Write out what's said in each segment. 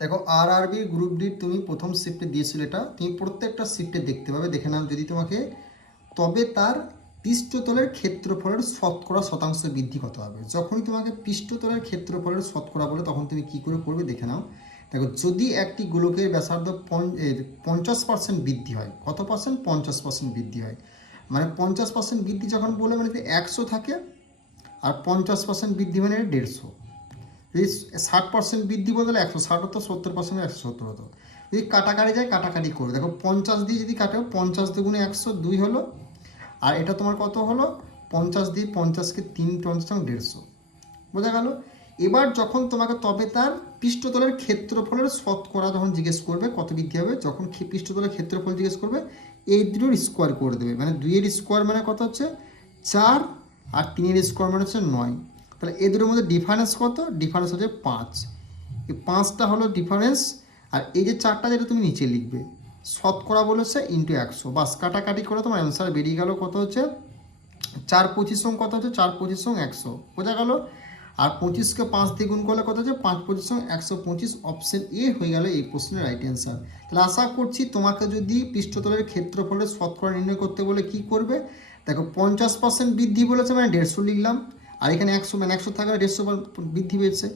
দেখো RRB group D তুমি প্রথম শিফটে দিয়েছিলে, এটা তুমি প্রত্যেকটা শিফটে দেখতে পাবে। দেখে নাও যদি তোমাকে তবে তার পৃষ্ঠতলের ক্ষেত্রফলের শতকরা শতাংশ বৃদ্ধি কত হবে। যখনই তোমাকে পৃষ্ঠতলের ক্ষেত্রফলের শতকরা বলে তখন তুমি কি করে করবে দেখে নাও। দেখো যদি একটি গোলকের ব্যাসার্ধ 50% বৃদ্ধি হয়, কত পার্সেন্ট? 50% বৃদ্ধি হয়, মানে 50% বৃদ্ধি যখন বলে মানে 100 থাকে, আর 50% বৃদ্ধি মানে 150। যদি 60% বৃদ্ধি বদলে 160 হতো, 70% 170 হতো। যদি কাটাকাটি যায় কাটাকাটি করবে, দেখো 50 দিয়ে যদি কাটো, 50 দুগুণে 100, 2 হলো। আর এটা তোমার কত হলো? 50 দিয়ে 50কে 3, 50 150, বোঝা গেল। এবার যখন তোমাকে তবে তার পৃষ্ঠতলের ক্ষেত্রফলের শতকরা যখন জিজ্ঞেস করবে কত বৃদ্ধি হবে, যখন পৃষ্ঠতলের ক্ষেত্রফল জিজ্ঞেস করবে এই দুটোর স্কোয়ার করে দেবে, মানে 2-এর স্কোয়ার মানে কত হচ্ছে 4, আর 3-এর স্কোয়ার মানে হচ্ছে 9। তাহলে এই দুটোর মধ্যে ডিফারেন্স কত? ডিফারেন্স হচ্ছে 5। এই 5টা হলো ডিফারেন্স। আর এই যে 4টা যেটা তুমি নিচে লিখবে, শতকরা বলেছে ইন্টু 100, বাস কাটাকাটি করে তোমার অ্যান্সার বেরিয়ে গেল কত হচ্ছে 4 25 কত হচ্ছে 4 25 100, বোঝা গেল। আর 25কে 5 দিয়ে গুণ করলে কত হচ্ছে 5 25 125। অপশন এ হয়ে গেল এই প্রশ্নের রাইট অ্যান্সার। তাহলে আশা করছি তোমাকে যদি পৃষ্ঠতলের ক্ষেত্রফলের শতকরা নির্ণয় করতে বলে কি করবে, দেখো 50% বৃদ্ধি বলেছে মানে 150 লিখলাম, আর এখানে 100 মানে 100 থাকলে 150 বৃদ্ধি পেয়েছে।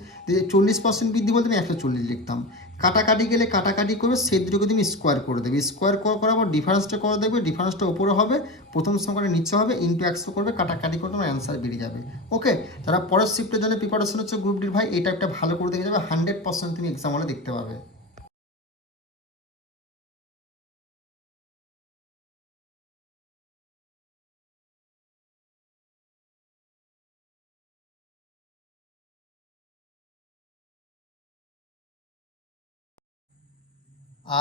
40% বৃদ্ধি বলতে আমি 140 লিখতাম। কাটাকাটি গেলে কাটাকাটি করবে, সে দুটোকে তুমি স্কোয়ার করে দেবে, স্কোয়ার করার পর ডিফারেন্সটা করে দেবে, ডিফারেন্সটা উপরে হবে, প্রথম সংখ্যাটা নিচে হবে, ইন্টু 100 করবে, কাটাকাটি করে তোমার অ্যান্সার বেরিয়ে যাবে। ওকে, যারা পরের শিফটের জন্য প্রিপারেশন হচ্ছে গ্রুপ ডির ভাই, এই টাইপটা ভালো করে দেখে যাবে, 100% তুমি এক্সাম হলে দেখতে পাবে।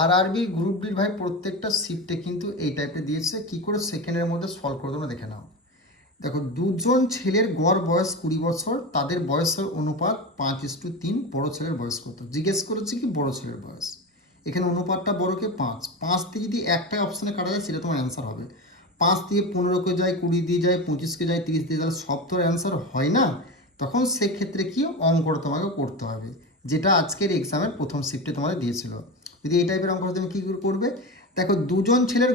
আরআরবি গ্রুপ ডির ভাই প্রত্যেকটা শিফটে কিন্তু এই টাইপের দিয়েছে, কি করে সেকেন্ডের মধ্যে সলভ করে তোমরা দেখে নাও। দেখো দুজন ছেলের গড় বয়স 20 বছর, তাদের বয়সের অনুপাত 5:3। বড় ছেলের বয়স কত জিজ্ঞেস করেছে, কি বড় ছেলের বয়স। এখানে অনুপাতটা বড়কে 5, 5 দিয়ে যদি একটা অপশানে কাটা যায় সেটা তোমার অ্যান্সার হবে। 5 দিয়ে 15কে যায়, 20 দিয়ে যায়, 25কে যায়, 30 দিয়ে যায়, সব তো অ্যান্সার হয় না। তখন সেক্ষেত্রে কি অঙ্কটা তোমাকে করতে হবে, যেটা আজকের এক্সামের প্রথম শিফটে তোমাদের দিয়েছিল। যদি এই টাইপের অঙ্ক তুমি কী করবে, দেখো দুজন ছেলের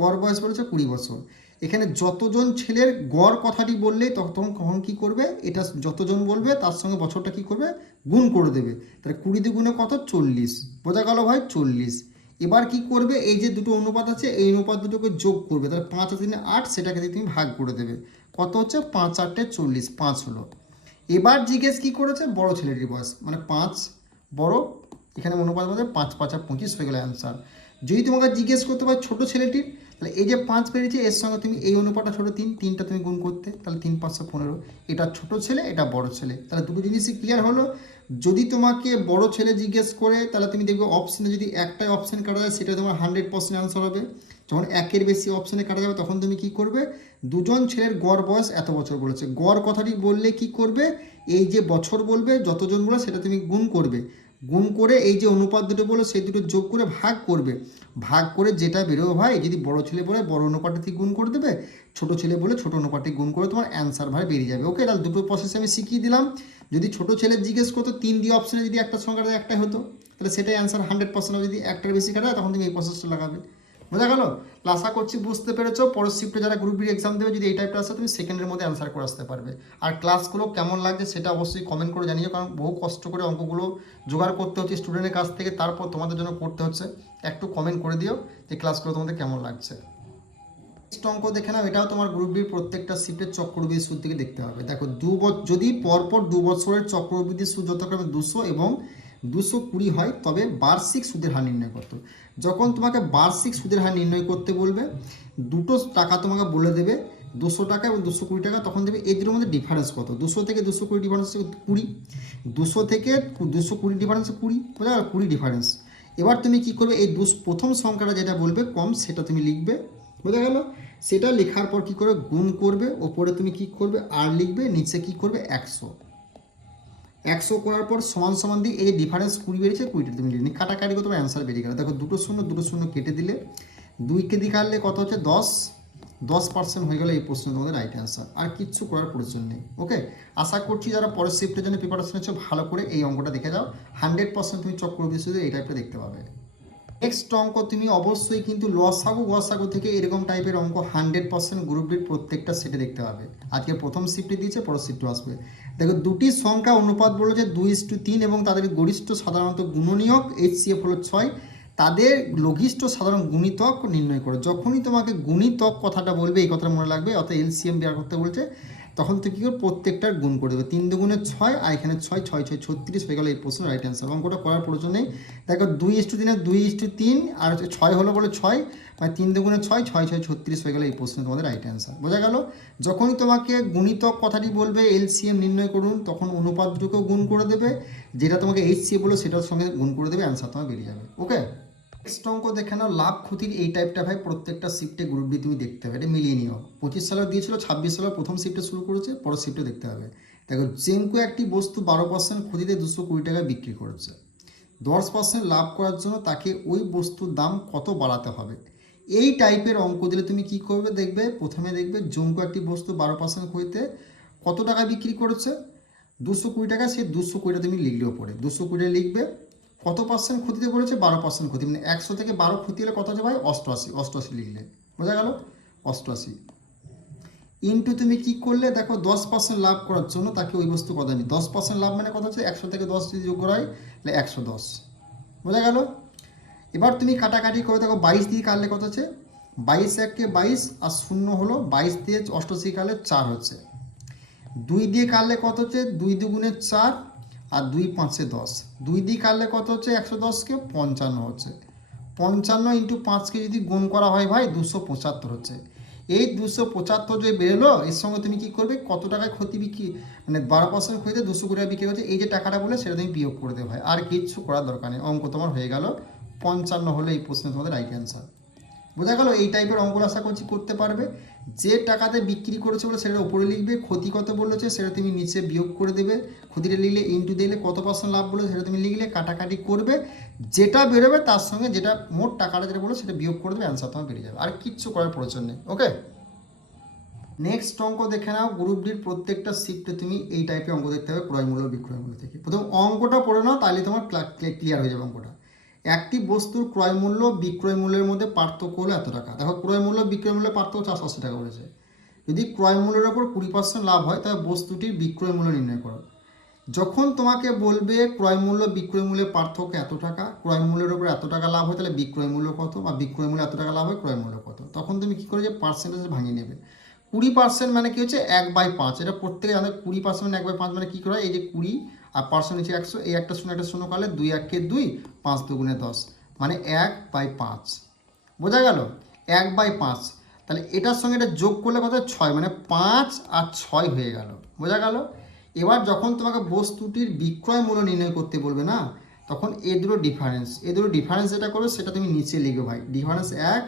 গড় বয়স বলেছে 20 বছর। এখানে যতজন ছেলের গড় কথাটি বললেই তখন কি করবে, এটা যতজন বলবে তার সঙ্গে বছরটা কি করবে, গুণ করে দেবে। তাহলে 20 দ্বিগুণে কত 40, বোঝা গেল ভাই 40। এবার কি করবে, এই যে দুটো অনুপাত আছে এই অনুপাত দুটোকে যোগ করবে, তাহলে 5 আর 3 8, সেটাকে দিয়ে তুমি ভাগ করে দেবে, কত হচ্ছে 5 8 40, 5 হলো। এবার জিজ্ঞেস কি করেছে, বড় ছেলেটির বয়স মানে 5 বড়, এখানে অনুপাত মধ্যে 5 5 আর 25 হয়ে গেল অ্যান্সার। যদি তোমাকে জিজ্ঞেস করতে পারে ছোটো ছেলেটির, তাহলে এই যে 5 বেরিয়েছে এর সঙ্গে তুমি এই অনুপাতটা ছোটো 3, 3টা তুমি গুণ করতে, তাহলে 3 5 15, এটা ছোটো ছেলে এটা বড় ছেলে। তাহলে দুটো জিনিসই ক্লিয়ার হলো। যদি তোমাকে বড় ছেলে জিজ্ঞেস করে তাহলে তুমি দেখবে অপশানে যদি একটাই অপশান কাটা যায় সেটা তোমার 100% অ্যান্সার হবে। যখন একের বেশি অপশানে কাটা যাবে তখন তুমি কি করবে, দুজন ছেলের গড় বয়স এত বছর বলেছে, গড় কথাটি বললে কি করবে, এই যে বছর বলবে যতজন বলে সেটা তুমি গুণ করবে, গুণ করে এই যে অনুপাত দুটো বলো সেই দুটো যোগ করে ভাগ করবে, ভাগ করে যেটা বেরোবে ভাই, যদি বড় ছেলে বলে বড় অনুপাতটি গুণ করে দেবে, ছোট ছেলে বলে ছোট অনুপাতটি গুণ করে তোমার অ্যান্সার ভাই বেরিয়ে যাবে। ওকে, তাহলে দুটো প্রসেস আমি শিখিয়ে দিলাম। যদি ছোট ছেলে জিজ্ঞেস করতো 3 দিয়ে অপশানে যদি একটা সংখ্যা একটাই হতো, তাহলে সেটাই অ্যান্সার 100%। যদি একটার বেশি কাটা তখন তুমি এই প্রসেসটা লাগাবে, বোঝা গেল। আশা করছি বুঝতে পেরেছো। পরের শিফটে যারা গ্রুপ বি এক্সাম দেবে যদি এই টাইপটা আসে তুমি সেকেন্ডের মধ্যে অ্যান্সার করে আসতে পারবে। আর ক্লাসগুলো কেমন লাগছে সেটা অবশ্যই কমেন্ট করে জানিও, কারণ বহু কষ্ট করে অঙ্কগুলো জোগাড় করতে হচ্ছে স্টুডেন্টের কাছ থেকে, তারপর তোমাদের জন্য করতে হচ্ছে। একটু কমেন্ট করে দিও যে ক্লাসগুলো তোমাদের কেমন লাগছে। নেক্সট অঙ্ক দেখে নাও, এটাও তোমার গ্রুপ বির প্রত্যেকটা শিফটের চক্রবৃদ্ধি সুদ থেকে দেখতে হবে। দেখো যদি পরপর 2 বছরের চক্রবৃদ্ধি সুদ যথাক্রমে 200 এবং 220 হয় তবে বার্ষিক সুদের হার নির্ণয় করতে। যখন তোমাকে বার্ষিক সুদের হার নির্ণয় করতে বলবে, দুটো টাকা তোমাকে বলে দেবে 200 টাকা এবং 220 টাকা, তখন দেবে এই দুটোর মধ্যে ডিফারেন্স কত। 200 থেকে 220 ডিফারেন্স হচ্ছে 20, 200 থেকে 220 ডিফারেন্স 20, বোঝা গেল 20 ডিফারেন্স। এবার তুমি কি করবে, এই প্রথম সংখ্যাটা যেটা বলবে কম সেটা তুমি লিখবে, বোঝা গেল। সেটা লেখার পর কি করবে, গুণ করবে, ওপরে তুমি কি করবে আর লিখবে, নিচে কি করবে 100, 100 করার পর সমান সমান দিয়ে এই ডিফারেন্স 20 বেরিয়েছে 20টা তুমি লিখে কাটাকাটি করে তোমার অ্যান্সার বেরিয়ে গেল। দেখো দুটো শূন্য কেটে দিলে, 2কে দিয়ে কাটলে কত হচ্ছে 10, 10% হয়ে গেলে এই প্রশ্ন তোমাদের রাইট অ্যান্সার, আর কিচ্ছু করার প্রয়োজন নেই। ওকে, আশা করছি যারা পরের শিফটের জন্য প্রিপারেশন হচ্ছে ভালো করে এই অঙ্কটা দেখে যাও, 100% তুমি চক্রবৃদ্ধি সুদে এই টাইপটা দেখতে পাবে। নেক্সট অঙ্ক তুমি অবশ্যই কিন্তু লসাগু গসাগু থেকে এরকম টাইপের অঙ্ক 100% গ্রুপ ডির প্রত্যেকটা সেটে দেখতে পাবে। আজকে প্রথম শিফটে দিয়েছে, পরের শিফটে আসবে। দেখো দুটি সংখ্যা অনুপাত বললো যে 2:3 এবং তাদের গরিষ্ঠ সাধারণত গুণনীয়ক HCF হলো 6, তাদের লঘিষ্ঠ সাধারণ গুণিতক নির্ণয় করো। যখনই তোমাকে গুণিতক কথাটা বলবে এই কথাটা মনে রাখবে, অর্থাৎ LCM বের করতে বলছে, তখন তুই কী করে প্রত্যেকটার গুণ করে দেবে। 3 দুগুণে 6, আর এখানে 6 6 6 36 হয়ে গেল এই প্রশ্ন রাইট অ্যান্সার। অঙ্কটা করার প্রয়োজন নেই। দেখো 2:3 2:3 আর 6 হলো বলে 6, মানে 3 দুগুণে 6 6 6 36 হয়ে গেল এই প্রশ্ন তোমাদের রাইট অ্যান্সার। বোঝা গেল? যখনই তোমাকে গুণিতক কথাটি বলবে LCM নির্ণয় করুন, তখন অনুপাত দুটোকেও গুণ করে দেবে, যেটা তোমাকে HCF বলো সেটার সঙ্গে গুণ করে দেবে, অ্যান্সার তোমার বেরিয়ে যাবে। ওকে, নেক্সট অঙ্ক দেখে নাও। লাভ ক্ষতির এই টাইপটা ভাই প্রত্যেকটা শিফটে গ্রুপ ডি তুমি দেখতে হবে, এটা মিলিয়ে নিও। 25 সালে দিয়েছিল, 26 সালে প্রথম শিফটে শুরু করেছে, পরের শিফটে দেখতে হবে। দেখো জেমকো একটি বস্তু 12% ক্ষতিতে 220 টাকায় বিক্রি করেছে। 10% লাভ করার জন্য তাকে ওই বস্তুর দাম কত বাড়াতে হবে। এই টাইপের অঙ্ক দিলে তুমি কি করবে দেখবে, প্রথমে দেখবে জেমকো একটি বস্তু 12% ক্ষতিতে কত টাকা বিক্রি করেছে, 220 টাকা। সেই 220টা তুমি লিখলেও পড়ে 220 লিখবে। কত পার্সেন্ট ক্ষতিতে পড়েছে, 12% ক্ষতি, মানে 100 থেকে 12 ক্ষতি হলে কত আছে ভাই, 88 88 লিখলে। বোঝা গেল? 88 ইন্টু তুমি কি করলে, দেখো 10% লাভ করার জন্য তাকে ওই বস্তু কত দামি। 10% লাভ মানে কত হচ্ছে, 100 থেকে 10 যদি যোগ করা হয় তাহলে 110। বোঝা গেল? এবার তুমি কাটাকাটি করে দেখো 22 দিয়ে কাটলে কত হচ্ছে, 22 1 22 আর 0 হলো, 22 দিয়ে 88 কাটলে 4 হচ্ছে। 2 দিয়ে কাটলে কত হচ্ছে, 2 দুগুণে 4 আর 2 5 10, 2 দিয়ে কাটলে কত হচ্ছে, 110কে 55 হচ্ছে। 55 ইন্টু 5কে যদি গুণ করা হয় ভাই 275 হচ্ছে। এই 275 যে বেরোলো, এর সঙ্গে তুমি কি করবে, কত টাকায় ক্ষতি বিক্রি, মানে 12% ক্ষতিতে 220 টাকা বিক্রি হচ্ছে, এই যে টাকাটা বলে সেটা তুমি বিয়োগ করে দেবে ভাই, আর কিচ্ছু করার দরকার নেই। অঙ্ক তোমার হয়ে গেল 55 হলে এই প্রশ্নে তোমাদের রাইট অ্যান্সার। বোঝা গেল? এই টাইপের অঙ্ক আশা করছি করতে পারবে। যে টাকাতে বিক্রি করেছে বলে সেটা উপরে লিখবে, ক্ষতি কত বলেছে সেটা তুমি নিচে বিয়োগ করে দেবে, ক্ষতিটা লিখলে ইন্টু দিলে কত পার্সেন্ট লাভ বলে সেটা তুমি লিখলে, কাটাকাটি করবে, যেটা বেরোবে তার সঙ্গে যেটা মোট টাকাটা যেটা বলো সেটা বিয়োগ করে দেবে, অ্যান্সার তোমার বেরিয়ে যাবে, আর কিচ্ছু করার প্রয়োজন নেই। ওকে, নেক্সট অঙ্ক দেখে নাও। গ্রুপ ডির প্রত্যেকটা শিফটে তুমি এই টাইপের অঙ্ক দেখতে হবে, ক্রয় মূল্য বিক্রয় মূল্য থেকে। প্রথম অঙ্কটা পড়ে নাও, তাহলে তোমার ক্লিয়ার হয়ে যাবে অঙ্কটা। একটি বস্তুর ক্রয় মূল্য বিক্রয় মূল্যের মধ্যে পার্থক্য হলো এত টাকা। দেখো ক্রয় মূল্য বিক্রয় মূল্যের পার্থক্য 480 টাকা বলেছে। যদি ক্রয় মূল্যের ওপর 20% লাভ হয় তাহলে বস্তুটির বিক্রয় মূল্য নির্ণয় করো। যখন তোমাকে বলবে ক্রয় মূল্য বিক্রয় মূল্যের পার্থক্য এত টাকা, ক্রয় মূল্যের ওপর এত টাকা লাভ হয়, তাহলে বিক্রয় মূল্য কত, বা বিক্রয় মূল্য এত টাকা লাভ হয়, ক্রয় মূল্য কত, তখন তুমি কী করে যে পার্সেন্টেজ ভাঙিয়ে নেবে। 20% মানে কি হচ্ছে 1/5, এটা প্রত্যেকে জানে। 20% মানে 1/5 মানে কী করে, এই যে 20 আর পার্সেন্ট হচ্ছে 100, এই একটা শূন্য একটা শূন্য কালে 2 1 কে 2, 5 দুগুণে 10, মানে 1/5। বোঝা গেল? 1/5। তাহলে এটার সঙ্গে এটা যোগ করলে কত, 6, মানে 5 আর 6 হয়ে গেল। বোঝা গেল? এবার যখন তোমাকে বস্তুটির বিক্রয় মূল্য নির্ণয় করতে বলবে না, তখন এ দুটো ডিফারেন্স যেটা করবে সেটা তুমি নিচে লিখবে ভাই, ডিফারেন্স 1,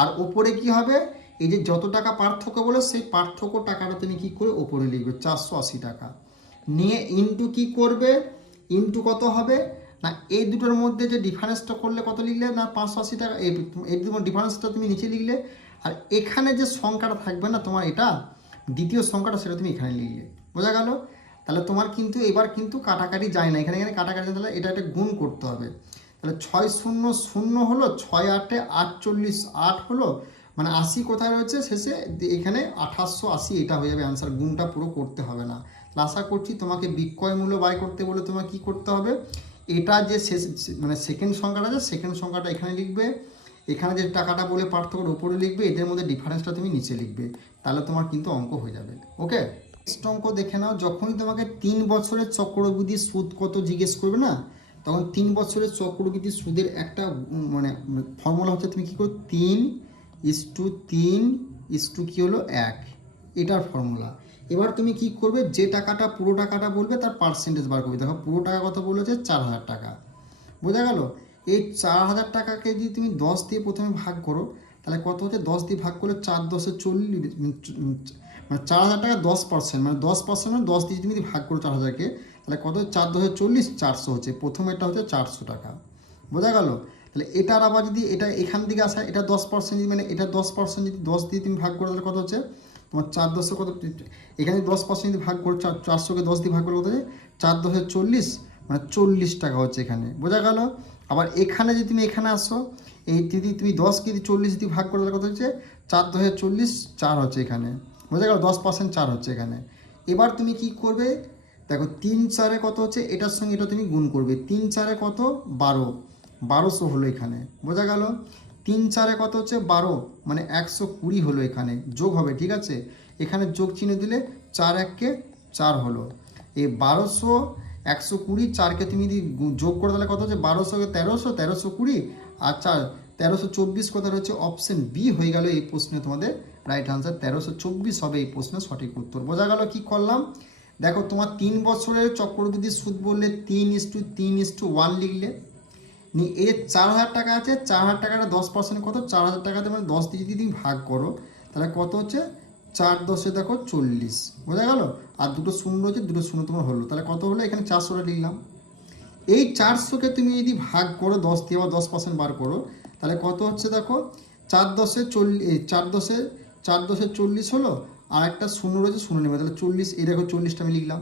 আর ওপরে কি হবে, এই যে যত টাকা পার্থক্য বলে সেই পার্থক্য টাকাটা তুমি কি করে ওপরে লিখবে, 480 টাকা নিয়ে ইন্টু কি করবে, ইন্টু কত হবে না, এই দুটোর মধ্যে যে ডিফারেন্সটা করলে কত লিখলে না, 580 টাকা। এই দুটো ডিফারেন্সটা তুমি নিচে লিখলে, আর এখানে যে সংখ্যাটা থাকবে না তোমার, এটা দ্বিতীয় সংখ্যাটা, সেটা তুমি এখানে লিখলে। বোঝা গেল? তাহলে তোমার কিন্তু এবার কিন্তু কাটাকাটি যায় না, এখানে কাটাকাটি, তাহলে এটা একটা গুণ করতে হবে। তাহলে 6 0 0 হলো, 6 8 48 8 হলো, মানে 80 কোথায় রয়েছে শেষে, এখানে 2880, এটা হয়ে যাবে অ্যান্সার। গুণটা পুরো করতে হবে না। আশা করছি তোমাকে বিক্রয় মূল্য বাই করতে বলে তোমার কি করতে হবে, এটা যে শেষ মানে সেকেন্ড সংখ্যাটা আছে, সেকেন্ড সংখ্যাটা এখানে লিখবে, এখানে যে টাকাটা বলে পার্থক্যের উপরে লিখবে, এদের মধ্যে ডিফারেন্সটা তুমি নিচে লিখবে, তাহলে তোমার কিন্তু অঙ্ক হয়ে যাবে। ওকে, নেক্সট অঙ্ক দেখে নাও। যখনই তোমাকে 3 বছরের চক্রবৃদ্ধি সুদ কত জিজ্ঞেস করবে না, তখন 3 বছরের চক্রবৃদ্ধি সুদের একটা মানে ফর্মুলা হচ্ছে, তুমি কী করো, 3:3 কী হলো 1, এটার ফর্মুলা। এবার তুমি কি করবে, যে টাকাটা পুরো টাকাটা বলবে তার পার্সেন্টেজ বার করবে। দেখো পুরো টাকা কত বলেছে, 4000 টাকা। বোঝা গেল? এই 4000 টাকাকে যদি তুমি 10 দিয়ে প্রথমে ভাগ করো, তাহলে কত হচ্ছে, 10 দিয়ে ভাগ করলে 4 10 40, মানে 4000 টাকা 10%, মানে 10% মানে 10 দিয়ে তুমি যদি ভাগ করো 4000কে, তাহলে কত, 4 10 40, 400 হচ্ছে। প্রথমেরটা হচ্ছে 400 টাকা। বোঝা গেল? তাহলে এটার আবার যদি এটা এখান থেকে আসা, এটা 10% মানে এটা 10% যদি 10 দিয়ে তুমি ভাগ করো তাহলে কত হচ্ছে তোমার 4 10 কত, এখানে 10% যদি ভাগ করো 400কে 10 দিয়ে ভাগ করো কত হচ্ছে 4 10 40, মানে 40 টাকা হচ্ছে এখানে। বোঝা গেল? আবার এখানে যদি তুমি এখানে আসো, এই যদি তুমি 10কে যদি 40 দিয়ে ভাগ করো তাহলে কত হচ্ছে 4 10 40, 4 হচ্ছে এখানে। বোঝা গেল? 10% 4 হচ্ছে এখানে। এবার তুমি কি করবে, দেখো 3 4 কত হচ্ছে, এটার সঙ্গে এটা তুমি গুণ করবে। 3 4 কত 12, 1200 হলো এখানে। বোঝা গেল? 3 4 কত হচ্ছে 12, মানে 120 হলো এখানে, যোগ হবে। ঠিক আছে, এখানে যোগ চিহ্ন দিলে 4 1 4 হলো। এই 1200 120 4কে তুমি যদি যোগ করে তাহলে কত হচ্ছে 1200 1300, 1320 আর 4 1324 কথা হচ্ছে অপশন বি হয়ে গেল এই প্রশ্নে তোমাদের রাইট আনসার। 1324 হবে এই প্রশ্নের সঠিক উত্তর। বোঝা গেল কি করলাম? দেখো তোমার 3 বছরের চক্রবৃদ্ধি সুদ বললে 3:3:1 লিখলে, এই 4000 টাকা আছে, 4000 টাকাটা 10% কত, 4000 টাকাতে মানে 10 দিয়ে যদি তুমি ভাগ করো তাহলে কত হচ্ছে 4 10 দেখো 40। বোঝা গেল? আর দুটো শূন্য হচ্ছে, দুটো শূন্য তোমার হলো, তাহলে কত হলো এখানে 400টা লিখলাম। এই 400কে তুমি যদি ভাগ করো 10 দিয়ে বা 10% বার করো তাহলে কত হচ্ছে দেখো 4 10 40, 4 10 40 হলো, আর একটা শূন্য রয়েছে, শূন্য নেবে, তাহলে 40, এই দেখো 40টা আমি লিখলাম।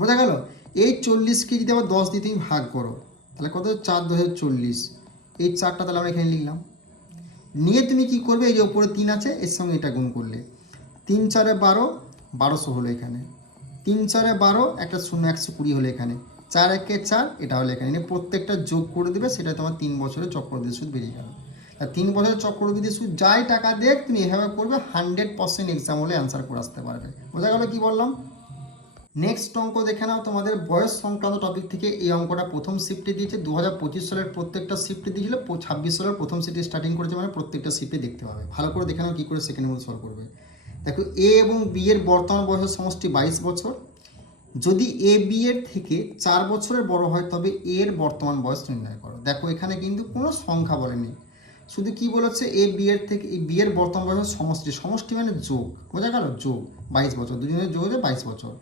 বোঝা গেল? এই 40কে যদি আবার 10 দিয়ে তুমি ভাগ করো তাহলে কত 4 10 40, এই 4টা তাহলে আমরা এখানে লিখলাম। নিয়ে তুমি কি করবে, এই যে উপরে 3 আছে এর সঙ্গে এটা গুণ করলে 3 4 12, 1200 হলো এখানে। 3 4 12, একটা শূন্য 120 হলো এখানে। 4 1 4, এটা হলো এখানে। নিয়ে প্রত্যেকটা যোগ করে দেবে, সেটা তোমার 3 বছরের চক্রবৃদ্ধি সুদ বেরিয়ে গেল। আর 3 বছরের চক্রবৃদ্ধি সুদ যাই টাকা দেখ তুমি এভাবে করবে, 100% এক্সাম হলে অ্যান্সার করে আসতে পারবে। বোঝা গেল কি বললাম? নেক্সট অঙ্ক দেখে নাও, তোমাদের বয়স সংক্রান্ত টপিক থেকে এই অঙ্কটা প্রথম শিফটে দিয়েছে। 2025 সালের প্রত্যেকটা শিফটে দিয়েছিল, 26 সালের প্রথম শিফটে স্টার্টিং করেছে, মানে প্রত্যেকটা শিফটে দেখতে হবে। ভালো করে দেখে নাও কী করে সেকেন্ডের মধ্যে সলভ করবে। দেখো এ এবং বি এর বর্তমান বয়সের সমষ্টি 22 বছর। যদি এ বি এর থেকে 4 বছরের বড় হয় তবে এ এর বর্তমান বয়স নির্ণয় করো। দেখো এখানে কিন্তু কোনো সংখ্যা বলেনি, শুধু কি বলেছে এ বি এর থেকে বি এর বর্তমান বয়সের সমষ্টি, সমষ্টি মানে যোগ। বোঝা গেল? যোগ 22 বছর, দুজনের যোগ হলে 22 বছর।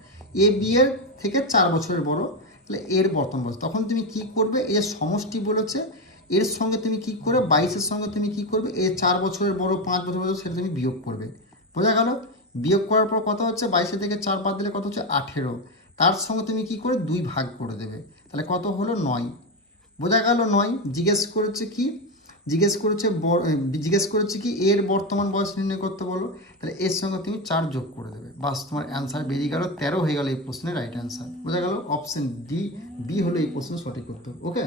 এ বি এর থেকে 4 বছরের বড়, তাহলে এর বর্তমান বয়স। তখন তুমি কি করবে, এর সমষ্টি বলেছে, এর সঙ্গে তুমি কি করবে 22-এর সঙ্গে তুমি কি করবে, এ 4 বছরের বড় 5 বছর বড়, সেটা তুমি বিয়োগ করবে। বোঝা গেল? বিয়োগ করার পর কত হচ্ছে 22 থেকে 4 বাদ দিলে কত হচ্ছে 18, তার সঙ্গে তুমি কি করে 2 ভাগ করে দেবে, তাহলে কত হলো 9। বোঝা গেল? 9। জিজ্ঞেস করেছে কি, জিজ্ঞেস করেছে কি এর বর্তমান বয়স নির্ণয় করতে বলো, তাহলে এর সঙ্গে তুমি 4 যোগ করে দেবে, বাস তোমার অ্যান্সার বেরিয়ে গেল, 13 হয়ে গেল এই প্রশ্নের রাইট অ্যান্সার। বোঝা গেল? অপশন ডি বি হলো এই প্রশ্নের সঠিক উত্তর। ওকে।